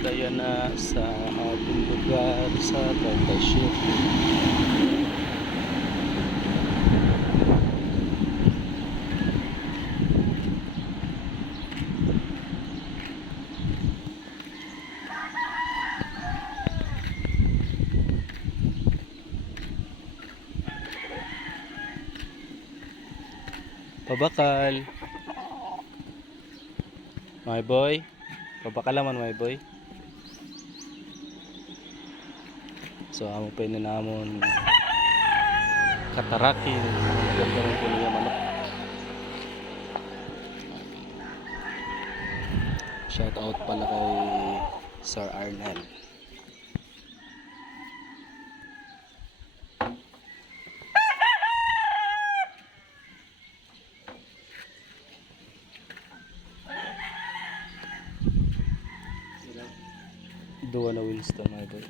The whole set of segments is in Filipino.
tayo na sa ating lugar sa bakasyon. Pabakal. My boy. Pabakal naman my boy. So amo pa namon katarakin. Gagawin ko niya manok. Shout out pala kay Sir Arnel. Dua na wheels to my boy.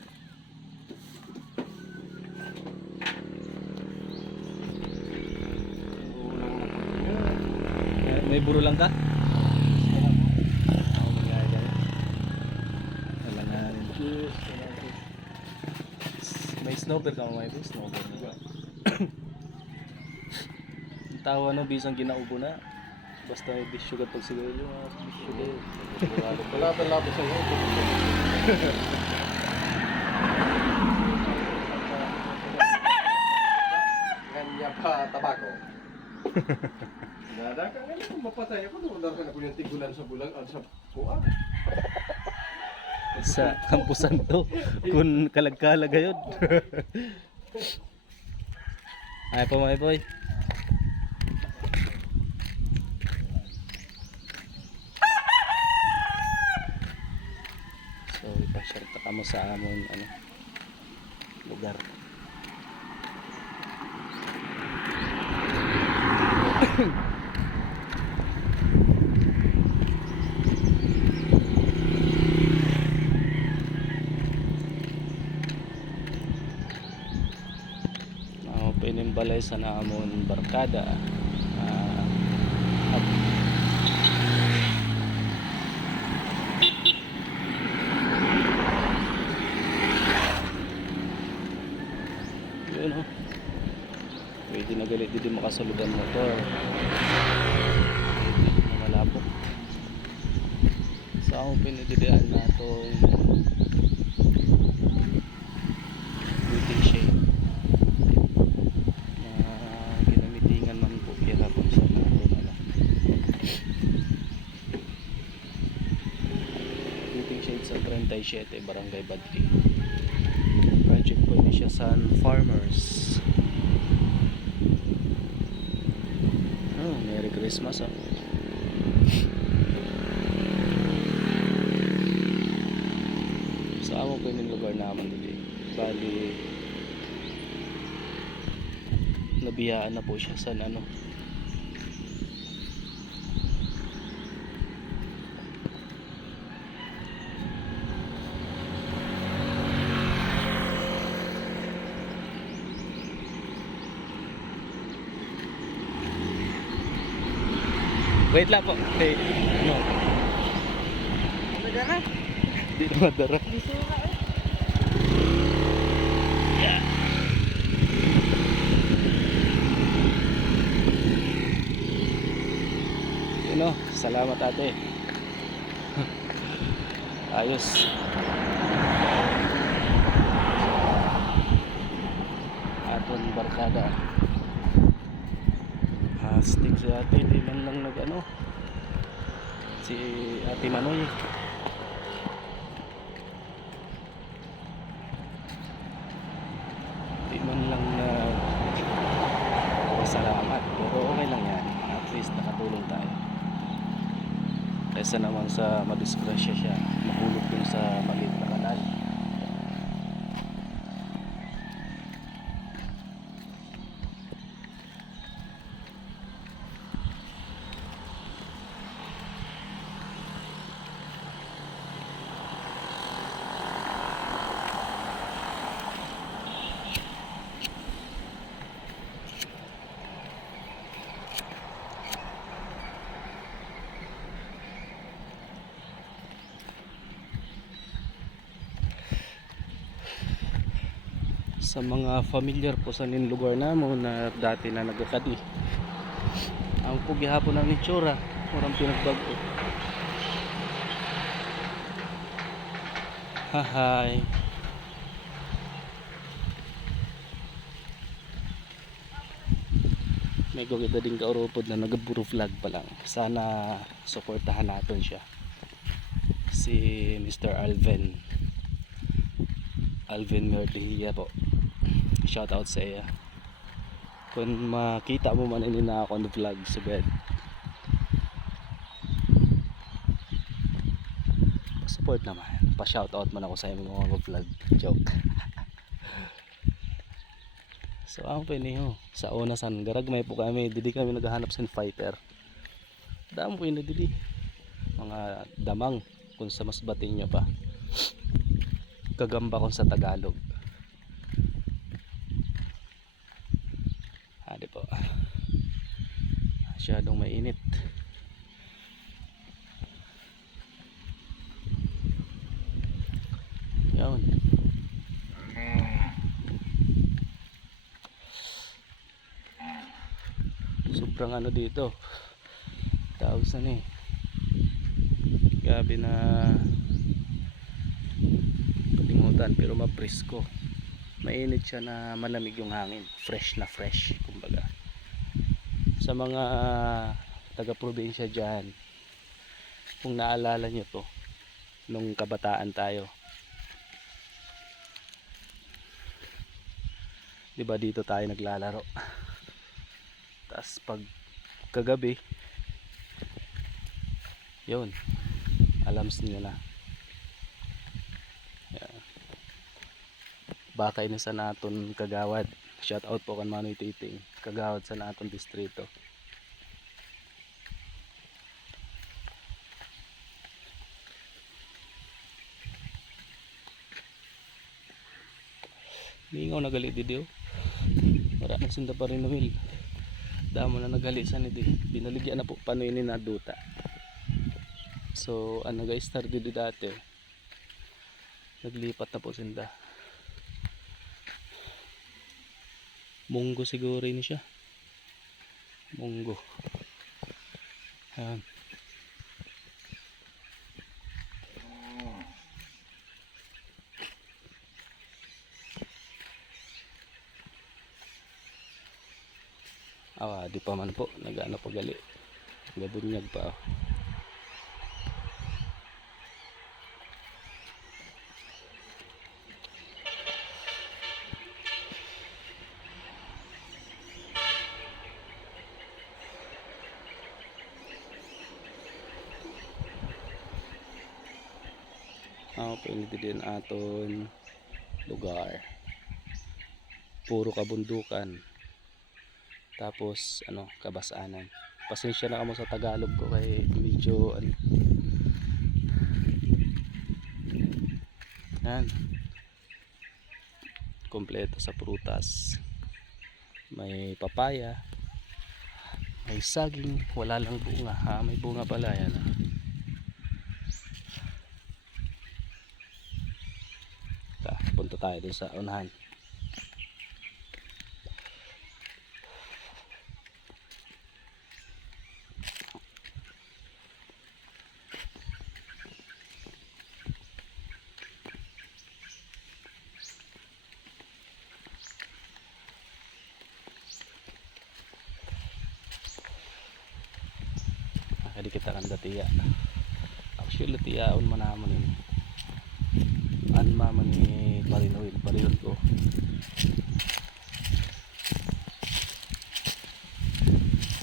May buro lang ka? Wala nga rin. May snowbird ka mo my boy? Snowbird mo. Ang tawa no, bisang ginaubo na. Basta may bisyugat pag siguro. Wala pa labas sa iyo. Kanya pa tabako. Nada ka ngayon, mapatay ako. Namundaran ako yung tigulan sa bulang at sa puwa. Sa kampusan to. Kung kalag-kalag ayun. Ay po my boy. So ipa-share ta kamo sa amon ano lugar. Pinimbalay sa namon barkada. Yun o. Pwede na galit dito makasulugan motor. Pwede na malapok. Sa akong pinagdidaan na itong waiting shade. Sa 37 Barangay Badli. Project po ini siya sa farmers. Merry Christmas Sa amo po yung lugar naman dito. Bali nabiyaan na po siya sa ano wait lang po. Hey, no. Madara? Di na madara. Bisura eh. Yeah. Yun o, salamat ate. Ayos. Aton barkada. Stick si ate, di man lang nag-ano si ate Manoy di man lang salamat, pero okay lang yan, at least nakatulong tayo kaysa naman sa madisgrasya siya mahulog dun sa maliit na kanal. Sa mga familiar po sa nin lugar namo na dati na nagakadi. Ang pugi hapon ang itsura, murang pinagbago. Hahay. May gawin din kauropod na nagaburo vlog pa lang. Sana suportahan natin siya. Si Mr. Alvin Merdihia po. Shout out sa iya. Kung makita mo man ini na ako ng vlog sa bed. Support naman. Pa-shout out man ako sa imong mga vlog. Joke. So ang piniho sa una san garag may po kami didi kami naghahanap sa fighter. Damo po ini didi. Mga damang kung sa mas batin nyo pa. Kagamba kung sa Tagalog. Di po. Masyadong mainit. Yun. Sobrang ano dito. Tawag sa ni. Gabi na kalimutan pero mapresko. Mainit siya na malamig yung hangin. Fresh na fresh kumbaga. Sa mga taga-probinsya dyan, kung naalala nyo to nung kabataan tayo, diba dito tayo naglalaro, tapos pag kagabi yun, alams nyo na. Bakay na sa naton Kagawad. Shout out po kan Manoy Titing. Kagawad sa naton distrito. Lingaw nagali didio. Wala na sinda pa rin Will. Damo na nagali sa ni di. Binaligyan na po panoy ni na duta. So ano guys, start dito dati. Naglipat na po sinda. Munggo siguro rin siya. Munggo. Ayan. Awa, di pa man po. Nag-ano pa gali. Gabunyag pa. Pwede din aton lugar, puro kabundukan, tapos ano, kabasanan. Pasensya na kamo sa Tagalog ko kay medyo ano. Yan, kompleto sa prutas. May papaya, may saging, wala lang bunga ha, may bunga pala yan ha. Punta tayo dun sa unahan. Kadi kita kan datiya. Actually tiyaon man naman ini. Anma man ni Parinoy ko.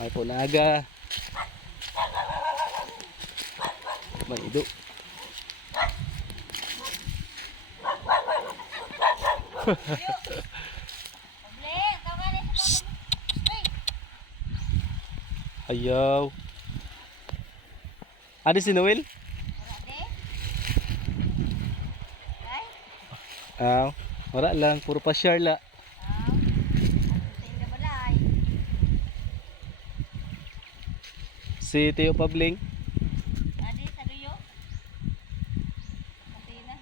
Ay po naga. May ido. Ayaw. Ada si Noel? Wala lang, puro pa share la. Si Teo Pabling. Adi sa duyo. Katina.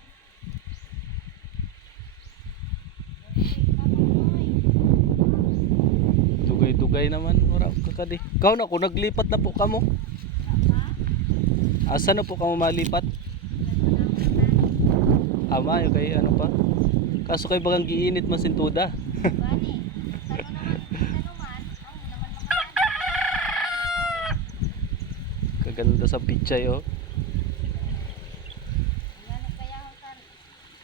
ka di. Ikaw na ko naglipat na po kamo. Asa na po kamo malipat? Ama, yung kay ano pa? Kaso kay bagang giinit man sintuda. Bani, sano man, ang naman makaano. Kaganda sa pichay oh. Yan kaya ho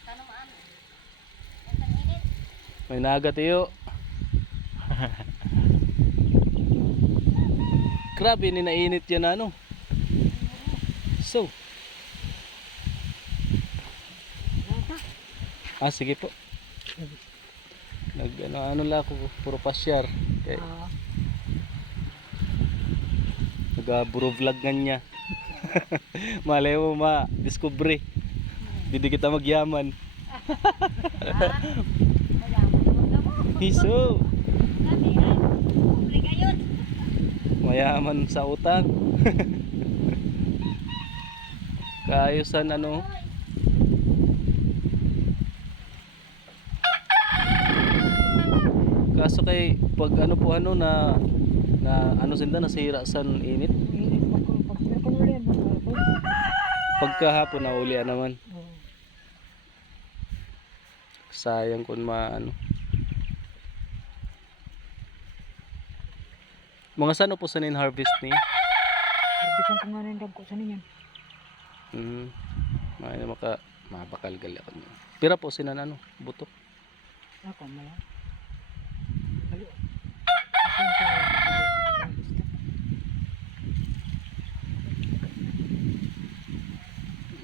sano man. Ang init. May nagat iyo. Grabe ni nainit yan ano. So. Sige po. Ano lang ako puro pasyar. Okay. Nagaburo vlog nga niya. Malay mo ma-discovery. Hindi kita magyaman. Hiso. Mayaman sa utang. Kaayusan ano. Kaso kay pag ano po ano na ano sinda nasira sa init. Pagkahapon na ulian naman. Sayang kung maano. Mga sano po sanin harvest ni? Harvestan ko nga rin dagko sa ninyo. Mabakal gali ako. Pira po sinan ano, butok. Ako mala.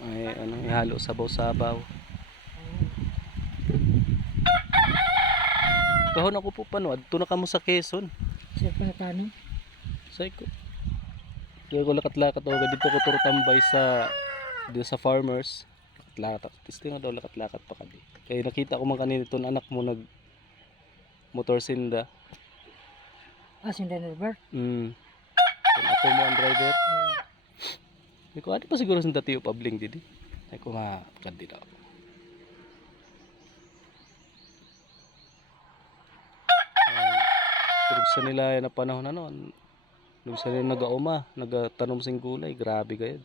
May ano, ihalo sabaw-sabaw. Kahon ako po pano, adto na kamo sa Quezon. Sa patano? Say ko. Kaya ko lakat-lakat ako dito ko turo tambay dito sa farmers. Lakat-lakat. Gusto nga daw lakat-lakat pa kami. Kaya nakita ko man kanina itong anak mo nag motor sinda. Sinda driver? Kung ako mo ang driver. Hindi ko, pa siguro sinda tiyo pabling didi. Ay ko makakad din ako. Sa nila na panahon ano, sa nila nagauma, nagatanom sing gulay, grabe gayud.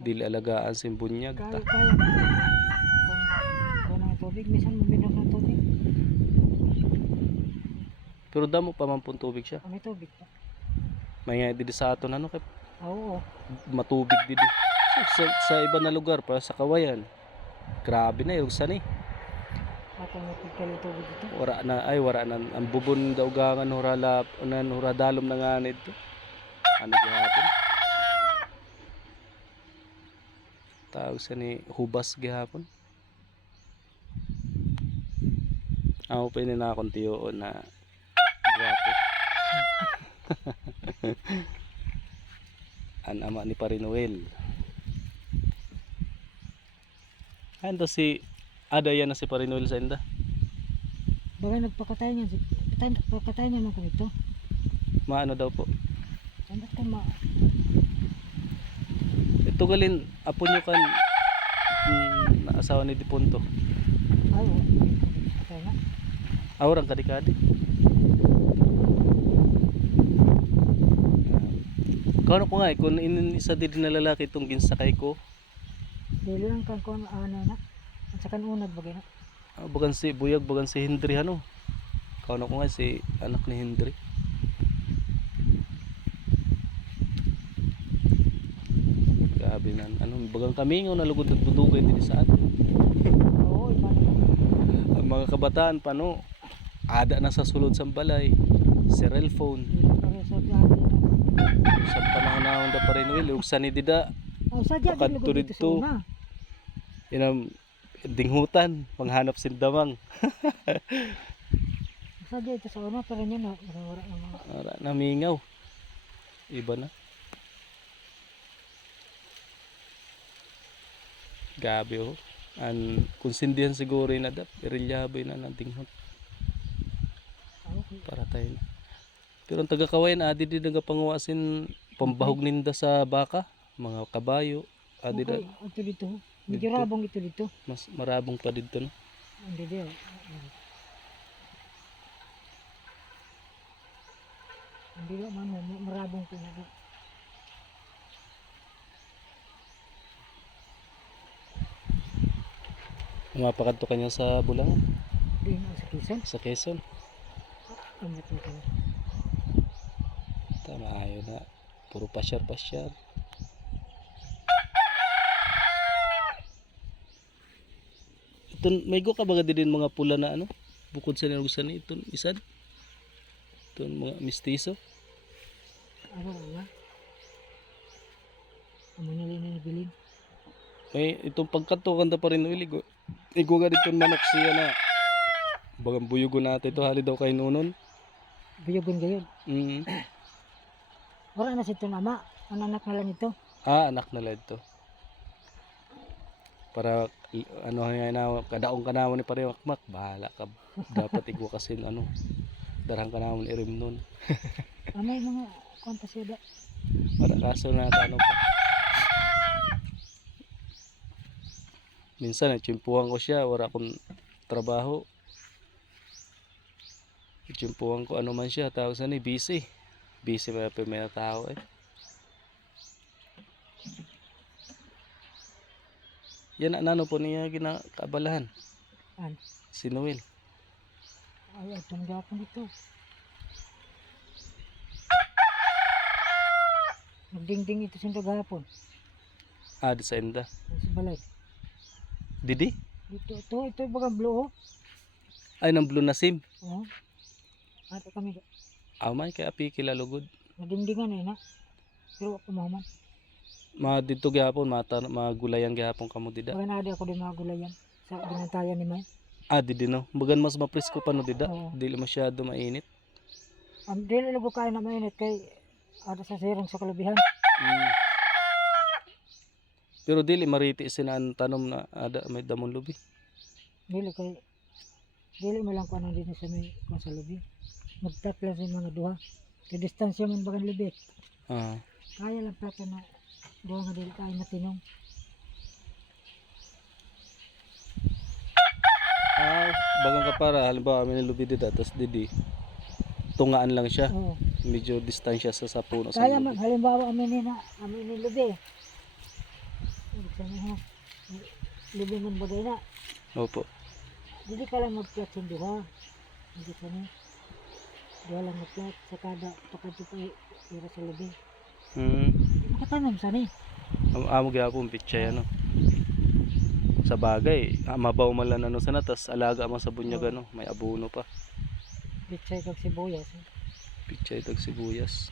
Dili alagaan sing bunyag ta. Kaya. Kung ang tubig, minsan buminom ng tubig. Pero damo pa man pong tubig siya. May tubig pa. May nga didi sa aton ano kay Oo. matubig didi. Sa iba na lugar para sa Kawayan. Grabe na yung sani. Ako may pagkali tubig dito. Wara na ang bubon daw gangan hura dalom na nga nito. Ano gihapon? Tawag sa ni hubas gihapon. Ako pa na akong tiyo na grabe. An ama ni Parinoel. Ando si ada yan na si Parinoel sa inda. Bagay nagpakatay niya. Nagpakatay niya nung ito. Maano daw po? Ano ka Ito galin apo nyo kan na asawa ni Dipunto. Ay, oo. Patay na. Awrang kadikadi. Kano ko nga kung isa din na lalaki itong ginsakay ko. Dili lang kan kung ano na. At saka unag bagay na. Bagan si Buyag, bagan si Hendry ano. Kano ko nga si anak ni Hendry. Grabe na ano, bagang kami nga nalugod at budugay din sa atin. Oo, iba na. Ang mga kabataan pa no, ada na sa sulod sa balay, cell phone. Pareso dyan. Sa panahon na Honda Parinoel, ug sa ni dida Sadya Pakadto dito sa dito. una. inam dinghutan, panghanap sindamang. Sadya ito sa una, pero niya na wala na mga. Ara namingaw. Iba na. Gabi oh. Konsindihan siguro na dap, irilyaboy na dinghot Okay. para tayo na. Pero ang taga-Kawayan adi din nagapanguwasin pambahog ninda sa baka, mga kabayo, adi Okay, ito dito. Medyo Dito. rabong ito dito. mas marabong pa dito no. Hindi dito. Hindi ba man marabong ko na. Umapakad to kanya sa Bulangan, Hindi mo sa Quezon. sa Quezon. Amat mo ka na. Tama, ayaw na. Puro pasyar-pasyar. Ito, may go ka baga din mga pula na ano? Bukod sa nirugusan ni ito, isad? Ito, mga mistiso. Ano nga? Amo na rin na nabiling. May itong pagkato, kanta pa rin ulit. Iguga dito manok siya na. Bagang buyugo natin ito, hali daw kay nunon. Buyugon gayon. Mm. Wala na si ito nama. Ang anak na lang ito. Ah, anak na lang ito. Para ano nga na kadaong ka naman ni pare makmak, bahala ka. Dapat igwa kasi ano. Darang ka naman irim nun. May mga kwanta siya da. Para kaso na ano pa. Minsan nagtsimpuhan ko siya, wala akong trabaho. Nagtsimpuhan ko ano man siya, tawag sa ni busy. Busy may tao eh. Yan ang ano po niya ginakabalahan. An. Si Noel. Ay, itong gapon ito. Nagdingding ito sa gapon. Ah, di sa enda. Sa balay. Didi? Ito bagang blue. Ay, ng blue na sim. Oh. Ato kami. Amay, kaya api kilalugod. Nagdingdingan eh na. Pero ako maman. Mga dito gihapon, mga gulayan gihapon kamo dida. Baga na ako din mga gulayan. Sa binantayan ni May. Ah, didi no. Bagan mas mapresko pa no dida. Oo. Dili masyado mainit. Dili lugo kayo na mainit kay ada sa sirong sa kalubihan. Mm. Pero dili mariti sinan tanom na ada may damon lubi. Dili mo lang kung ano din sa may kung sa lubi. Magtat lang sa mga duha. Kay distansya man bagang lubi. Ah. Kaya lang plato na duha nga dili kayo matinong. Ah, bagang kapara halimbawa may lubi dida tapos didi. Tungaan lang siya. Oo. Medyo distansya sa puno sa Kaya man lubi. halimbawa amin ni lubi. Ibig sabihin ha. Lubi man bagay na. Opo. Dili ka lang mag-plat sa duha. Hindi ka na. Duha lang mag-plat sa kada pakadupay ira sa lubi. Hmm. Makatanam sa ni. Amo gyapon pichay ano. Sa bagay, mabaw man lang ano sana tas alaga man sa bunyag ano, may abono pa. Pichay kag sibuyas. Pichay tag sibuyas.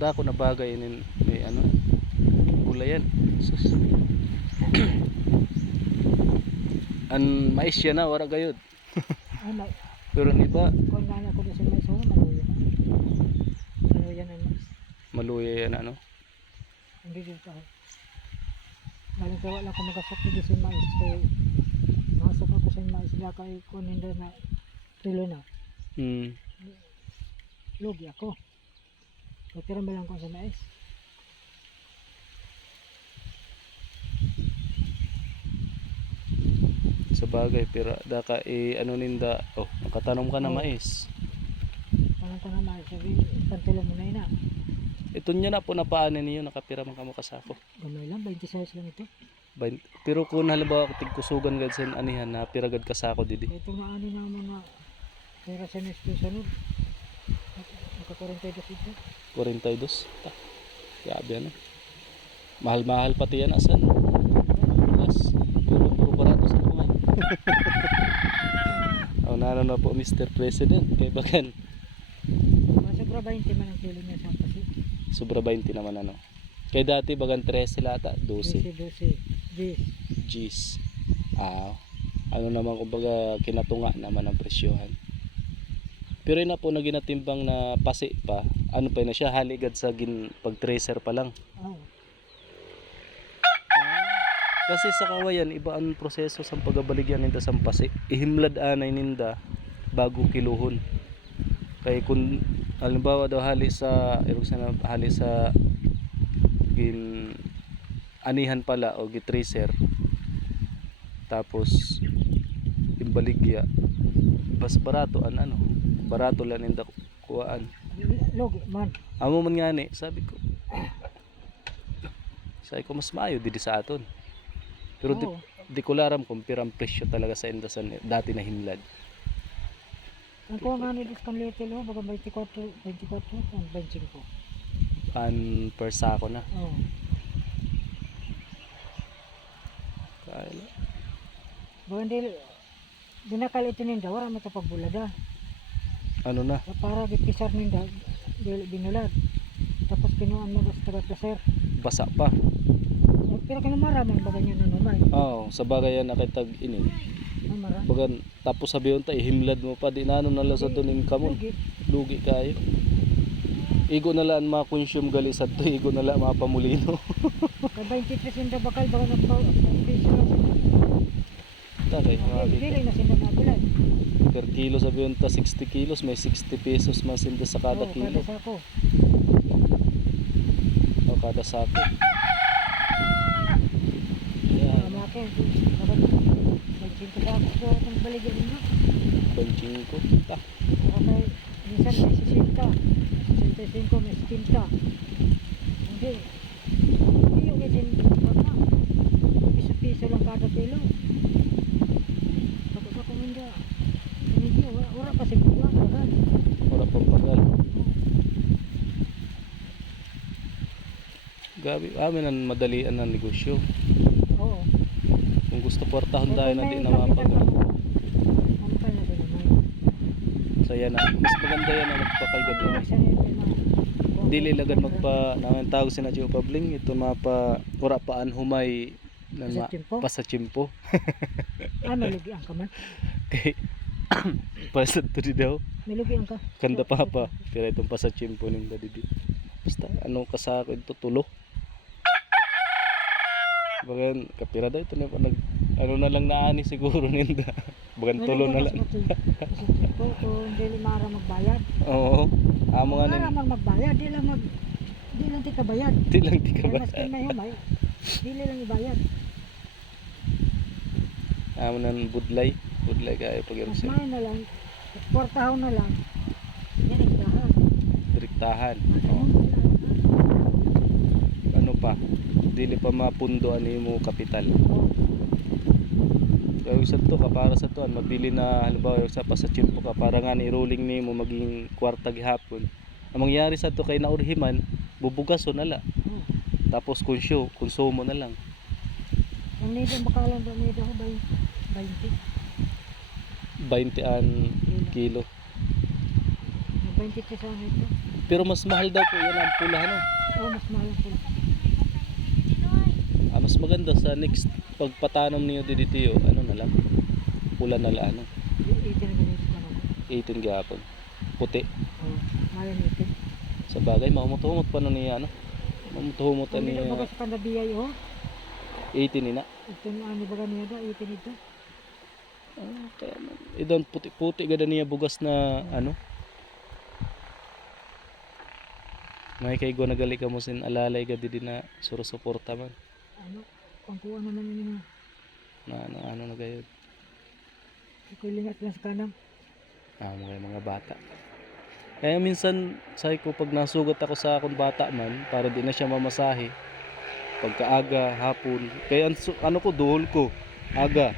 Dako na bagay inin may ano gulayan. Sus. An mais yan na wala gayud. Ay may Pero ni ba kung gana ko sa may sawa maluya. Maluya na mas. maluya yan ano. Hindi dito ako. Galing kaya wala ko magasok dito sa mais kay masok ako sa mais na kay kunin doon na kilo na. Hmm. Lugi ako. Natira mo lang ko sa mais. Sa bagay pero daka ano ninda oh nakatanom ka na Oh. mais. Parang ko na mais. Sabi, pantulong mo na yun ah. Ito niya na po napaanan niyo nakapira man kamo kasako. Gamay lang, 26 lang ito. Pero kung halimbawa tigkusugan gad sa anihan na piragad kasako didi. Ito nga ano ng mga pera sa next sunod. Naka-42 ito. 42. Ta. Grabe ano. Mahal-mahal pati yan asan. Yes. Puro barato sa mga. Oh, nano na po Mr. President kay bakan. Sobra 20 man ang kilo niya sa kasi. Sobra 20 naman ano. Kay dati bagan 13 lata, 12 12. G's. Ah, ano naman kumbaga kinatunga naman ang presyohan. Pero yun na po na ginatimbang na pasi pa, ano pa na siya, haligad sa pag tracer pa lang. Oh. Kasi sa kawayan, iba ang proseso sa pagabaligyan ninda sa pasi. Ihimlad anay ninda bago kiluhon. Kaya kung halimbawa daw hali sa gin anihan pala o gitracer tapos imbaligya. Bas barato an ano. Barato lang inda kuhaan. Logi man. Amo man nga ni, sabi ko. Sabi ko mas maayo didi sa aton. Pero Oo. di ko laram kung pirang presyo talaga sa indasan dati na himlad. Ang kuha nga ni Discount Little, oh, baga 24, 25. An per sako na. Oo. Kaya Baga hindi, dinakal ito ninda, wala mo ito pagbulada. ano na, Para gipisar ninda, binulad. Tapos pinuan mo sa taga-placer. basa pa. Pero kinamaraman baga niya nanumay. Oo, sa bagay yan nakitag inin. Namara. Bagan tapos sabiyon ta ihimlad mo pa di na ano nala sa tuning kamon. Logi. Lugi kayo. Igo na lang ma-consume gali sa to, igo na lang mapamulino. Kay 23 sinda bakal baga nagpa-piso lang sila. Takay, Dili na sinda nabulad. per kilo sabiyon ta 60 kilos, may 60 pesos man sinda sa kada Oo, kilo. kada sako. O kada sako. Ah, Yan, makin. Baga 25 sako po itong baligyan ninyo. banching ko. Ta. Saka kay minsan may 60. 65 may 70. Hindi. Hindi yung isin na. Piso-piso lang kada kilo. Tapos ako hindi. Hindi, wala pa siguro. Bagal. Wala pang pagal. Gabi, amin ang madalian ng negosyo. Oo. Kung gusto kwartahon tayo na di na Kapital mapagal. ka mo. Mamakal na din naman. So yan na. Mas maganda yan ang nagpakal gabi. Siya rin may mga- Dili lagad magpa naman tawag sina Gio Pabling ito mapa ora paan humay na Pasachimpo? pasachimpo. Ah, may lugian ka man. Kay pasat to di daw. May lugian ka. Kanda pa pero itong pasachimpo ning dadi. Basta ano kasako ito tulo. Bagan kapira daw ito na pa nag ano na lang naani siguro ninda. Bagan tulo na lang. Kung hindi mara magbayad. Oo. Amo nga Mara nin. mag magbayad, di lang di ka bayad. Di lang di ka Kaya ba. maskin may humay, dili lang ibayad. Amo nan budlay. Budlay kayo pag Mas may na lang, portahon na lang. Direktahan. direktahan. Oo. Ano pa? Dili pa mapundoan nimo kapital. Kaya sa to ka para sa tuan mabili na halimbawa sa pasachimpo ka para nga ni rolling nimo maging kwarta gihapon. Ang mangyari sa to kay naurhiman bubugaso na la. Tapos konsumo na lang. Ang nito bakalan do nito ko 20. 20 an kilo. 20 pesos nito. Pero mas mahal daw po yan ang pula no. Oo, mas mahal po. Mas maganda sa next pagpatanom niyo dito ano na lang. Pula na lang ano. 18 na ganito ka naman. 18 gihapon. Puti. Oo, mahal nito. Sa bagay mamumutuhumot pa no niya ano. Mamumutuhumot Ang niya nito baga sa kandabiyay, oh. 18 ina. Ito na ano baga niya da, 18 ito. Idon puti-puti gada niya bugas na ano. May kay go nagali ka mo sin alalay gadi din na surusuporta man. Ano, kung kuha naman yun Na ano na gayon. ikulingat lang sa kanang. Mga bata. Kaya minsan say ko pag nasugat ako sa akong bata man para di na siya mamasahe. Pagkaaga, hapon. Kaya ano ko duhol ko aga.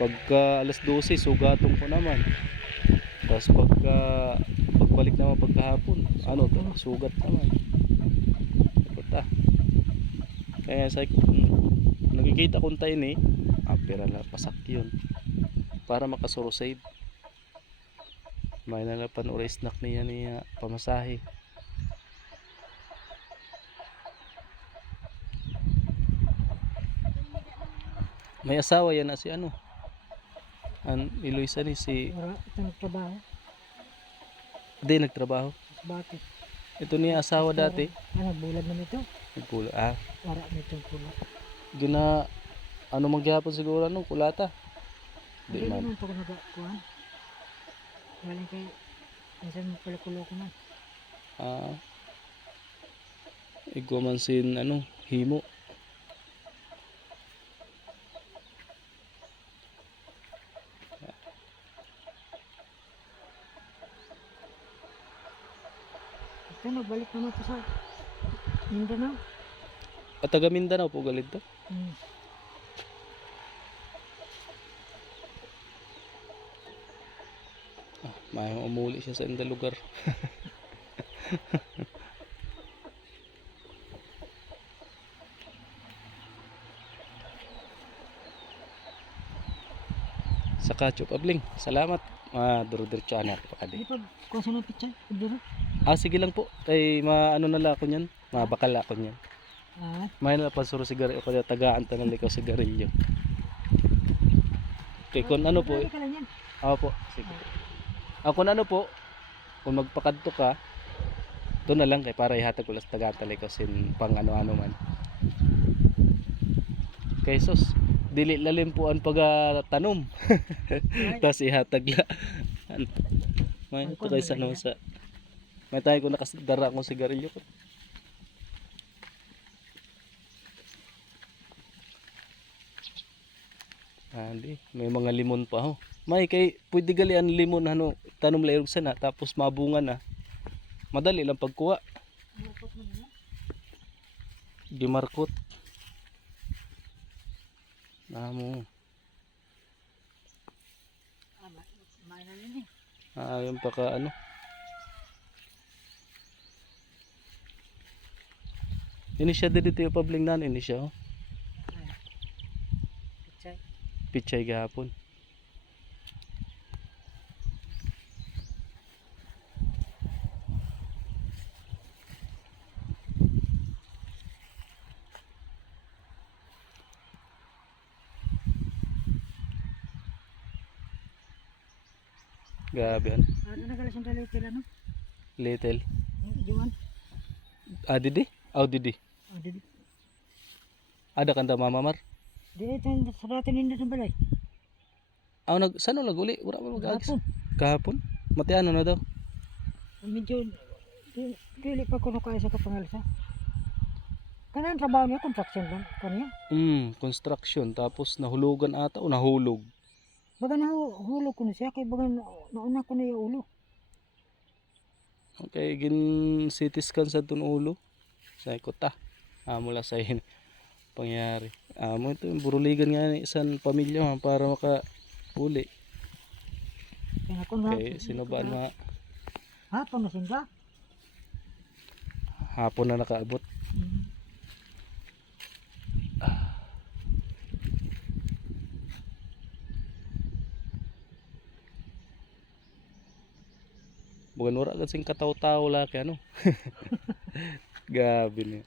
Pagka alas 12 sugatong ko naman. Tapos pagbalik naman pagkahapon, ano to, sugat naman. Puta. Kaya say ko nakikita kong tayo ni, pera la pasak yun. Para makasurosave. May nalapan ora snack niya pamasahe. May asawa yan na si ano. An Eloisa ni si Wala, ito nagtrabaho. di nagtrabaho. Bakit? Ito niya asawa dati. Ano, bulag naman ito. Nagpula Wala na itong pula. gina ano magyapon siguro nung kulata. Di Hindi man. naman ito ko nagakuhan. Galing kay, minsan mo pala kulo ko na. Iguman sin ano, himo. Ito, nagbalik naman ito sa Mindanao. At taga Mindanao po galit to. Hmm. May umuli siya sa inda lugar. Sa Kacho Pabling. Salamat. Duro-diretso na ako Di kadi. pa, kung saan ang picture? Duro. Sige lang po. Kay maano na lang ako niyan. Mabakal ako niyan. Ah, May na pa suro sigarilyo ko tagaan tanan likaw sigarilyo. Kay kun ano po. marami ka lang yan. Po. Sige po. Kung ano po, kung magpakadto ka, doon na lang kay para ihatag ko lang sa tagaan talay ko sin pang ano-ano man. Kay sus, dili lalim po ang pagtanom. Tas ihatag la. May ito kay sa ano sa. May tayo ko nakasdara akong sigarilyo ko. Hindi, may mga limon pa ho. May kay pwede gali ang limon ano, tanom layrog sana tapos mabunga na. Madali lang pagkuha. Malapot mo na yan. Gimarkot. Namo. Kumain na yun eh. Yung paka ano. Ini siya dito yung pabling nan ini siya. Oh. Pichay. Pichay gahapon. Gabi ano. Ano nagalas yung dalaw tila no? Little. Juan. Didi? Didi. Oh, di. Ada kanda mamamar. Di ito yung sa dati ninda ng balay. Saan nag uli? Wala mo mag-agis. Hapon. Kahapon? Mati ano na daw? Medyo dili pa kuno kaya sa kapangalsa. Kanang trabaho niya construction lang kaniya. Construction tapos nahulugan ata o nahulog. Baga na hulog ko na siya kay baga nauna ko na yung ulo. Okay, gin CT scan sa tun ulo. Say ko ta. Mula sa pangyari. Mo ito yung buruligan nga ni isang pamilya para maka-uli. Kaya ko na. Okay, sino ba na Hapon na sinda. hapon na nakaabot. Bukan wala agad sing kataw-taw laki ano. Gabi niya.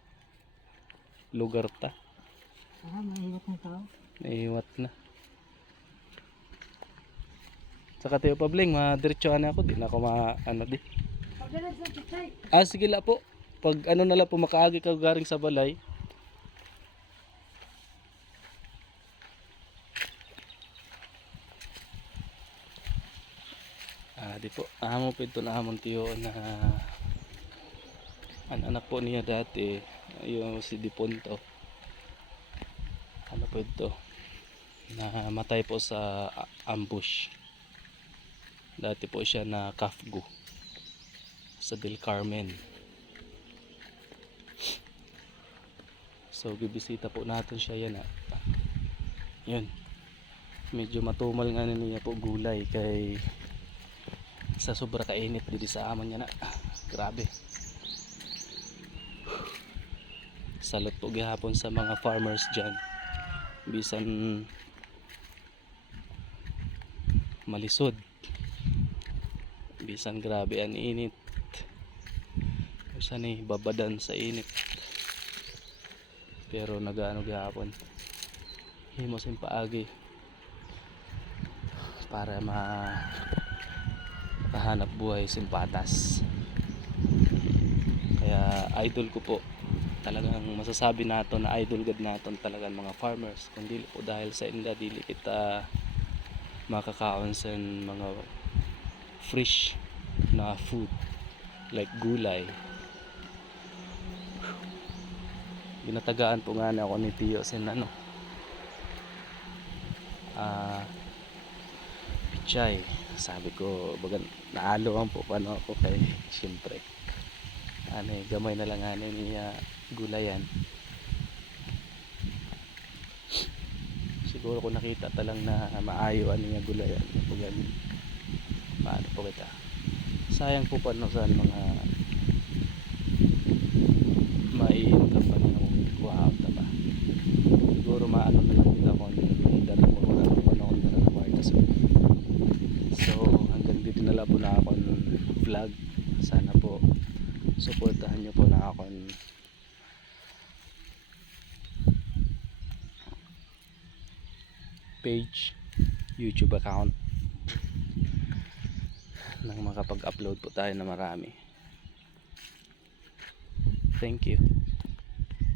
Lugar ta. Mahirap ng tao. Naiwat na. Sa Tayo Pabling, madiretsoan na ako. Di na ako ano di. Pagdalas sa pichay. Sige la po. Pag ano na lang po makaagi ka garing sa balay. Di po. Amo po ito na amon tiyo na anak po niya dati. Yung si Diponto. Ano po ito? Namatay po sa ambush. Dati po siya na kafgu sa Del Carmen. So bibisita po natin siya yan. Yun. Medyo matumal nga niya po gulay kay sa sobra kainit dito sa amon niya na. Grabe. Salot po gihapon sa mga farmers dyan. Bisan malisod. Bisan grabe ang init. Bisan babadan sa init. Pero nagaano gihapon. Himos yung paagi. Para makahanap buhay simpatas. Kaya idol ko po. Talagang masasabi nato na idol god naton talagang mga farmers. Kung dili po dahil sa inda dili kita makakaon sa mga fresh na food like gulay. Ginatagaan po nga na ako ni Tio sin ano pichay. Sabi ko baga naalo ang po paano ako kay siyempre ano gamay na lang ano ni gulayan. Siguro kung nakita talang na maayo ano niya gulayan pag paano po kita sayang po paano sa mga mai-income pa ng kuha out na ba siguro maano na lang kita kung dala mo wala pa panahon na lang mga kasunod. So hanggang dito na lang po na ako vlog. Sana po suportahan nyo po na akong page, YouTube account nang makapag-upload po tayo na marami. Thank you.